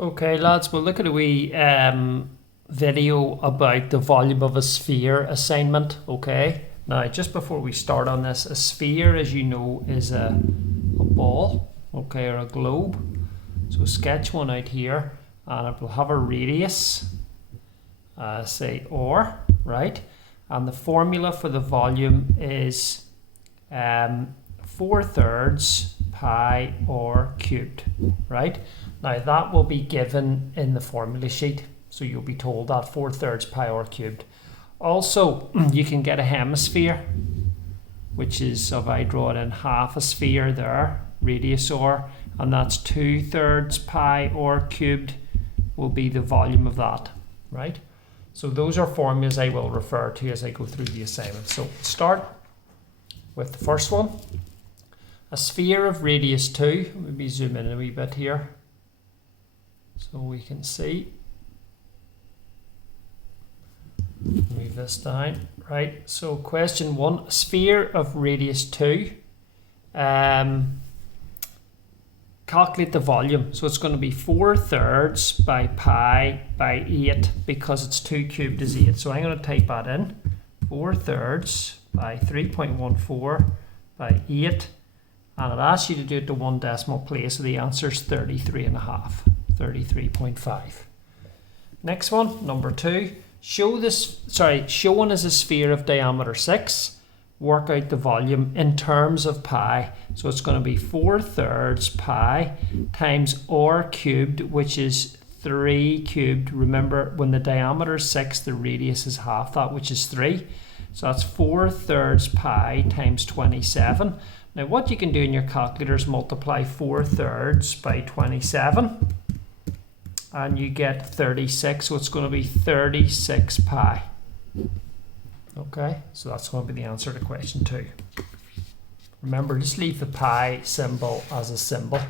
Okay, lads, we'll look at a wee video about the volume of a sphere assignment. Okay, now just before we start on this, a sphere, as you know, is a ball, okay, or a globe. So sketch one out here, and it will have a radius, say r, right? And the formula for the volume is 4/3 pi r cubed, right? Now that will be given in the formula sheet, so you'll be told that 4/3 pi r cubed. Also, you can get a hemisphere, which is, if I draw it in half a sphere there, radius r, and that's 2/3 pi r cubed will be the volume of that, right? So those are formulas I will refer to as I go through the assignment. So start with the first one. A sphere of radius 2, maybe zoom in a wee bit here so we can see. Move this down, right? So question 1, a sphere of radius 2. Calculate the volume. So it's going to be 4/3 by pi by 8 because it's 2 cubed is 8. So I'm going to type that in. 4/3 by 3.14 by 8. And it asks you to do it to one decimal place, so the answer is 33.5, 33.5. Next one, number 2. Showing as a sphere of diameter 6, work out the volume in terms of pi. So it's going to be 4/3 pi times r cubed, which is 3 cubed. Remember, when the diameter is 6, the radius is half that, which is 3. So that's 4/3 pi times 27. Now what you can do in your calculator is multiply 4/3 by 27 and you get 36, so it's going to be 36 pi. Okay, so that's going to be the answer to question 2. Remember, just leave the pi symbol as a symbol.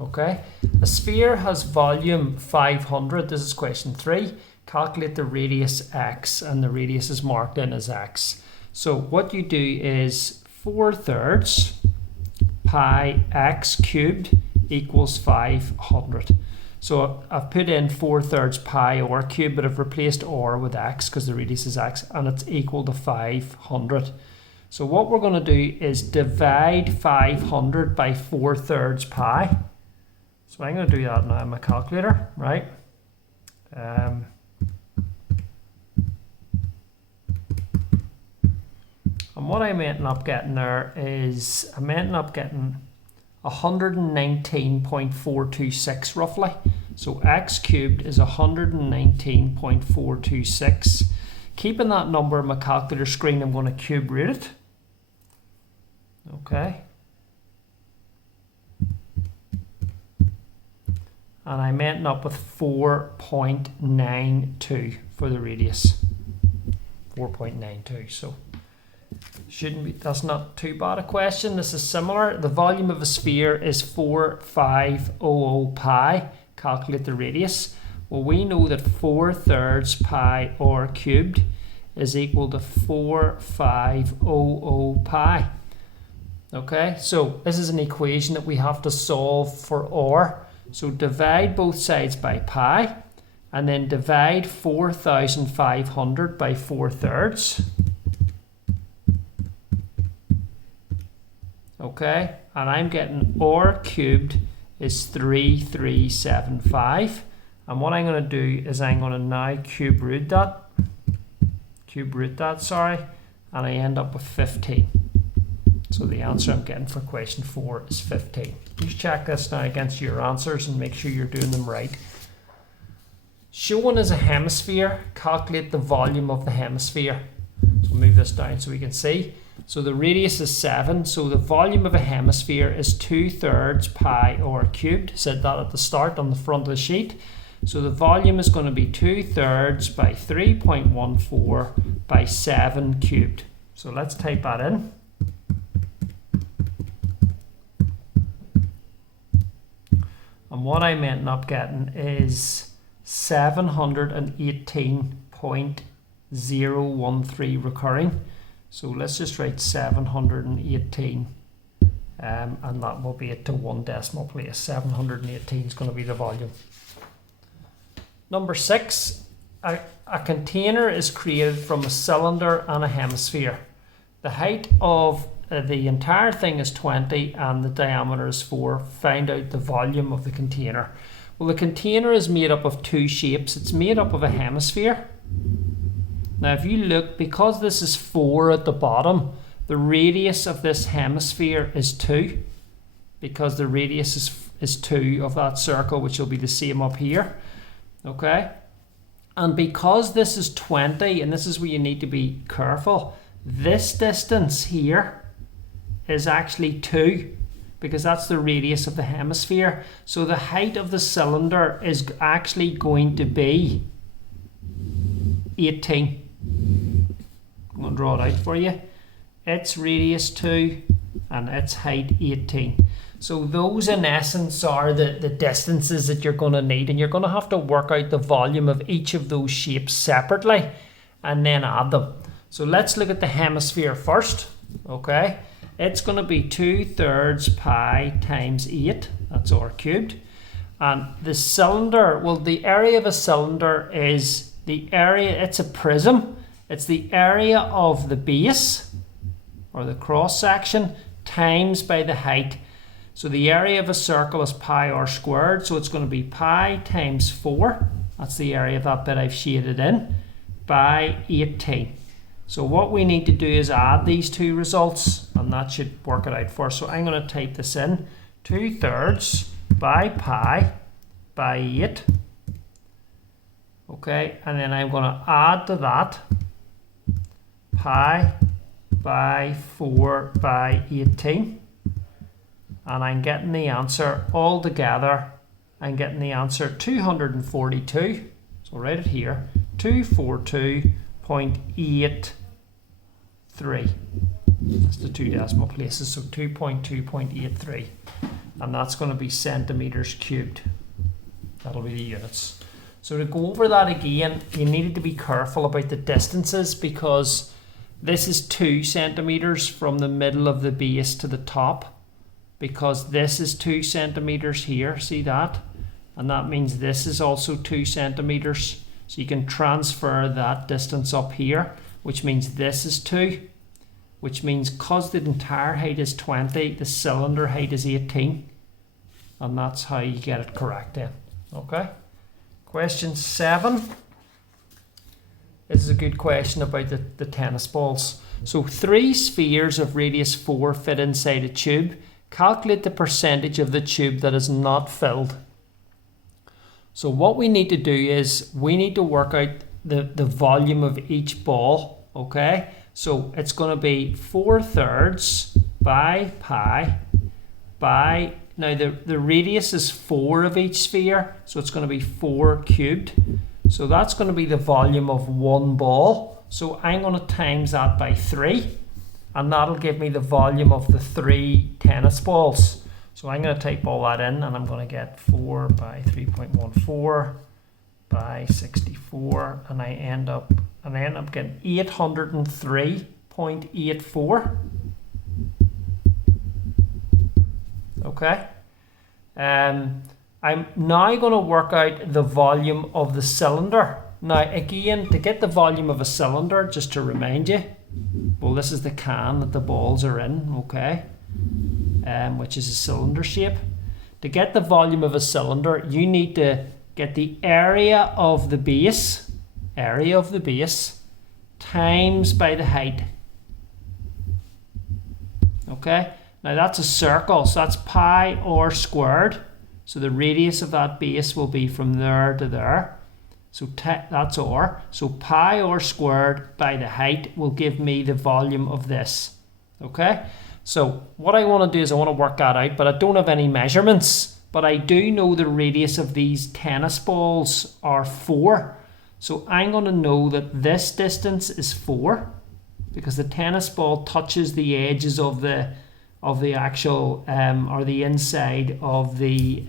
Okay, a sphere has volume 500. This is question 3. Calculate the radius x, and the radius is marked in as x. So what you do is 4/3 pi x cubed equals 500. So I've put in 4/3 pi r cubed, but I've replaced r with x because the radius is x, and it's equal to 500. So what we're going to do is divide 500 by 4/3 pi. So I'm going to do that now on my calculator, right? And what I'm ending up getting there is, I'm ending up getting 119.426 roughly. So x cubed is 119.426. Keeping that number on my calculator screen, I'm going to cube root it. Okay. And I'm ending up with 4.92 for the radius. 4.92. So shouldn't be, that's not too bad a question. This is similar. The volume of a sphere is 4,500 pi. Calculate the radius. Well, we know that 4/3 pi r cubed is equal to 4,500 pi. Okay, so this is an equation that we have to solve for r. So divide both sides by pi, and then divide 4,500 by 4/3. Okay, and I'm getting r cubed is 3375. And what I'm going to do is I'm going to now cube root that, and I end up with 15. So the answer I'm getting for question 4 is 15. Just check this now against your answers and make sure you're doing them right. Shown as a hemisphere, calculate the volume of the hemisphere. So we'll move this down so we can see. So the radius is 7, so the volume of a hemisphere is 2/3 pi r cubed. Said that at the start on the front of the sheet. So the volume is going to be 2/3 by 3.14 by 7 cubed. So let's type that in. And what I'm ending up getting is 718.013 recurring. So let's just write 718 and that will be it to one decimal place. 718 is going to be the volume. Number 6, a container is created from a cylinder and a hemisphere. The height of the entire thing is 20 and the diameter is 4. Find out the volume of the container. Well, the container is made up of 2 shapes. It's made up of a hemisphere. Now if you look, because this is 4 at the bottom, the radius of this hemisphere is 2, because the radius is 2 of that circle, which will be the same up here. Okay, and because this is 20, and this is where you need to be careful, this distance here is actually 2, because that's the radius of the hemisphere. So the height of the cylinder is actually going to be 18. I'm going to draw it out for you. Its radius 2 and its height 18. So those in essence are the distances that you're going to need, and you're going to have to work out the volume of each of those shapes separately and then add them. So let's look at the hemisphere first. Okay, it's going to be 2/3 pi times 8, that's r cubed. And the cylinder, well, the area of a cylinder is the area, it's a prism, it's the area of the base or the cross section times by the height. So the area of a circle is pi r squared, so it's going to be pi times 4, that's the area of that bit I've shaded in, by 18. So what we need to do is add these two results, and that should work it out for us. So I'm going to type this in, 2/3 by pi by 8. Okay, and then I'm going to add to that pi by 4 by 18. And I'm getting the answer all together. I'm getting the answer 242. So write it here, 242.83. That's the 2 decimal places, so 2.2.83. And that's going to be centimeters cubed. That'll be the units. So to go over that again, you needed to be careful about the distances, because this is 2 centimeters from the middle of the base to the top, because this is 2 centimeters here, see that? And that means this is also 2 centimeters. So you can transfer that distance up here, which means this is 2, which means because the entire height is 20, the cylinder height is 18. And that's how you get it correct then. Okay? Question 7. This is a good question about the tennis balls. So 3 spheres of radius 4 fit inside a tube. Calculate the percentage of the tube that is not filled. So what we need to do is we need to work out the volume of each ball. Okay, so it's going to be 4/3 by pi by, now the radius is 4 of each sphere, so it's going to be 4 cubed. So that's going to be the volume of one ball. So I'm going to times that by 3. And that'll give me the volume of the 3 tennis balls. So I'm going to type all that in, and I'm going to get 4 by 3.14 by 64, and I end up getting 803.84. Okay. I'm now going to work out the volume of the cylinder. Now again, to get the volume of a cylinder, just to remind you, well, this is the can that the balls are in, okay, which is a cylinder shape. To get the volume of a cylinder, you need to get the area of the base, times by the height. Okay, now that's a circle, so that's pi r squared. So the radius of that base will be from there to there. So that's r. So pi r squared by the height will give me the volume of this. Okay, so what I want to do is I want to work that out, but I don't have any measurements. But I do know the radius of these tennis balls are 4. So I'm going to know that this distance is 4, because the tennis ball touches the edges of the actual or the inside of the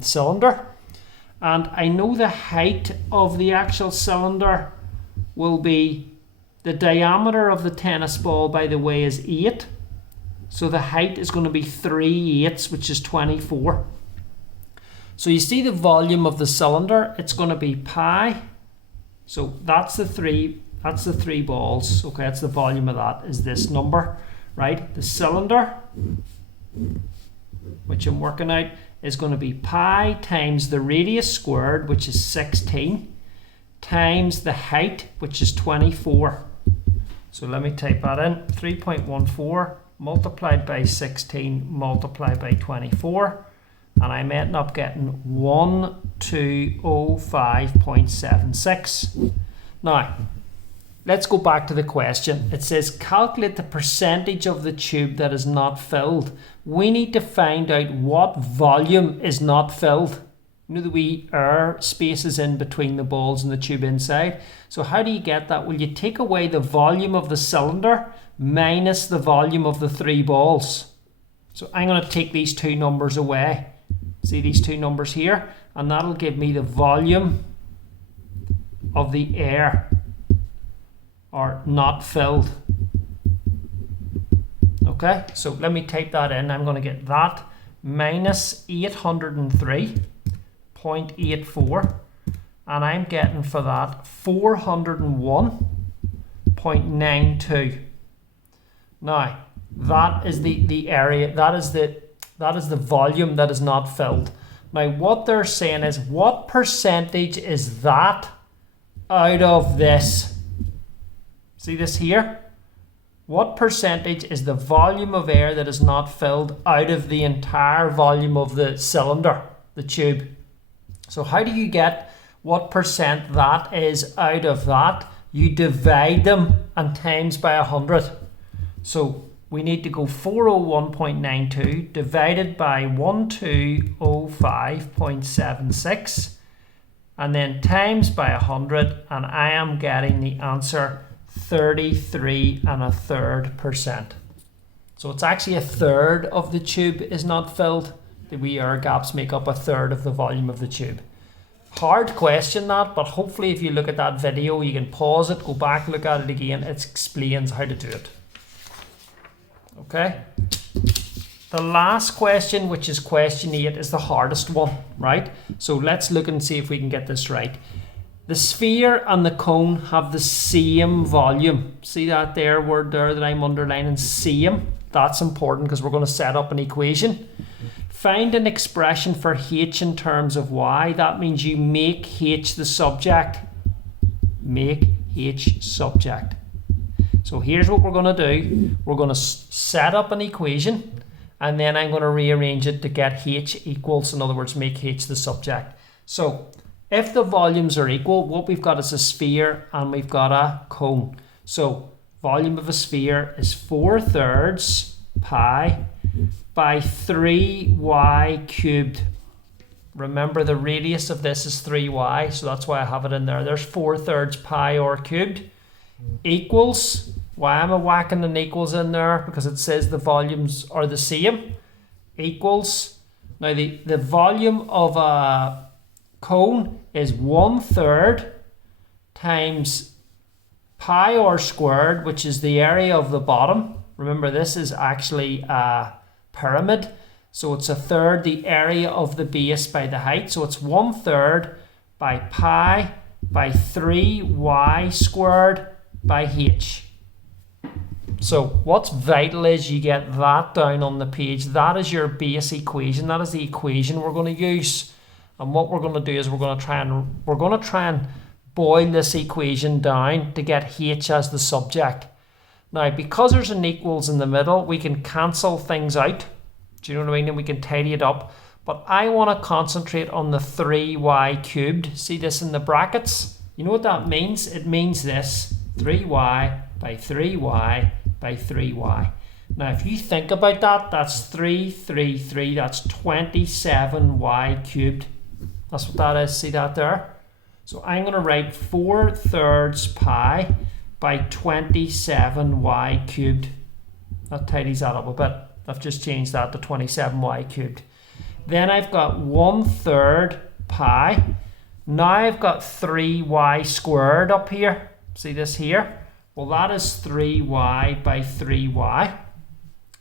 cylinder. And I know the height of the actual cylinder will be, the diameter of the tennis ball, by the way, is 8. So the height is going to be 3/8, which is 24. So you see the volume of the cylinder, it's going to be pi. So that's the three balls. Okay, that's the volume of that, is this number, right? The cylinder, which I'm working out, is going to be pi times the radius squared, which is 16, times the height, which is 24. So let me type that in. 3.14 multiplied by 16 multiplied by 24. And I'm ending up getting 1205.76. Now, let's go back to the question. It says calculate the percentage of the tube that is not filled. We need to find out what volume is not filled. You know the wee air spaces in between the balls and the tube inside. So how do you get that? Well, you take away the volume of the cylinder minus the volume of the three balls. So I'm going to take these two numbers away. See these two numbers here? And that'll give me the volume of the air, or not filled. Okay, so let me type that in. I'm going to get that minus 803.84, and I'm getting for that 401.92. Now, that is the area, that is the volume that is not filled. Now, what they're saying is, what percentage is that out of this? See this here? What percentage is the volume of air that is not filled out of the entire volume of the cylinder, the tube? So how do you get what percent that is out of that? You divide them and times by 100. So we need to go 401.92 divided by 1205.76 and then times by 100, and I am getting the answer 33.33%. So it's actually a third of the tube is not filled. The wee air gaps make up a third of the volume of the tube. Hard question that, but hopefully if you look at that video, you can pause it, go back, look at it again. It explains how to do it. Okay. The last question, which is question 8, is the hardest one, right? So let's look and see if we can get this right. The sphere and the cone have the same volume. See that there word there that I'm underlining, same? That's important because we're going to set up an equation. Find an expression for h in terms of y. That means you make h the subject. Make h subject. So here's what we're going to do. We're going to set up an equation, and then I'm going to rearrange it to get h equals, in other words, make h the subject. So if the volumes are equal, what we've got is a sphere and we've got a cone. So volume of a sphere is 4/3 pi by 3y cubed. Remember, the radius of this is 3y, so that's why I have it in there. There's 4/3 pi r cubed equals, why am I whacking an equals in there? Because it says the volumes are the same. Equals, now the volume of a cone is 1/3 times pi r squared, which is the area of the bottom. Remember, this is actually a pyramid, so it's a third the area of the base by the height. So it's 1/3 by pi by 3y squared by h. So what's vital is you get that down on the page. That is your base equation. That is the equation we're going to use. And what we're going to do is we're going to try and boil this equation down to get h as the subject. Now, because there's an equals in the middle, we can cancel things out. Do you know what I mean? And we can tidy it up. But I want to concentrate on the 3y cubed. See this in the brackets? You know what that means? It means this, 3y by 3y by 3y. Now, if you think about that, that's 3, that's 27y cubed. That's what that is. See that there? So I'm going to write 4/3 pi by 27y cubed. That tidies that up a bit. I've just changed that to 27y cubed. Then I've got 1/3 pi. Now I've got 3y squared up here. See this here? Well, that is 3y by 3y,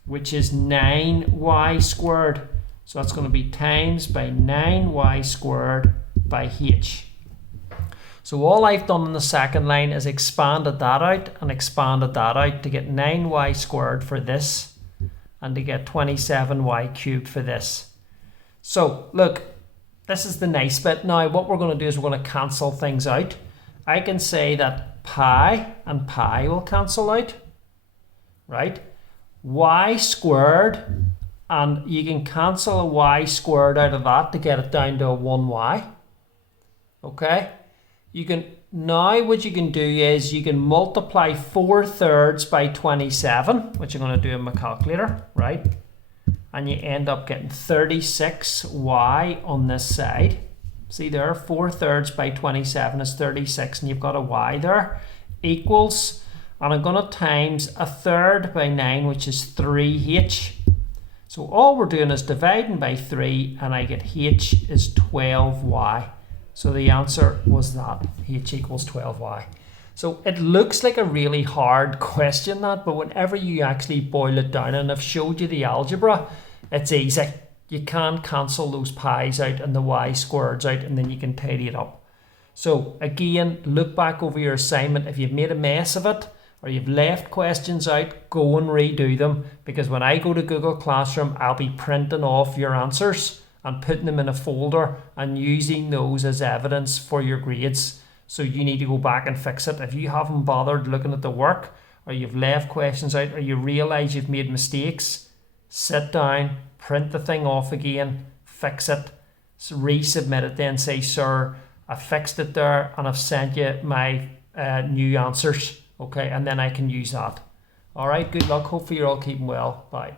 which is 9y squared. So that's going to be times by 9y squared by h. So all I've done in the second line is expanded that out and expanded that out to get 9y squared for this and to get 27y cubed for this. So look, this is the nice bit. Now what we're going to do is we're going to cancel things out. I can say that pi and pi will cancel out, right? Y squared, and you can cancel a y squared out of that to get it down to a 1y. Okay? You can now what you can do is you can multiply 4/3 by 27, which I'm going to do in my calculator, right? And you end up getting 36y on this side. See there, 4/3 by 27 is 36, and you've got a y there, equals, and I'm going to times 1/3 by 9, which is 3h. So all we're doing is dividing by 3, and I get h is 12y. So the answer was that, h equals 12y. So it looks like a really hard question, that, but whenever you actually boil it down, and I've showed you the algebra, it's easy. You can cancel those pi's out and the y squareds out, and then you can tidy it up. So again, look back over your assignment. If you've made a mess of it, or you've left questions out, go and redo them, because when I go to Google Classroom, I'll be printing off your answers and putting them in a folder and using those as evidence for your grades. So you need to go back and fix it. If you haven't bothered looking at the work, or you've left questions out, or you realise you've made mistakes, sit down, print the thing off again, fix it, resubmit it, then say, sir, I fixed it there and I've sent you my new answers. Okay, and then I can use that. All right, good luck. Hopefully you're all keeping well. Bye.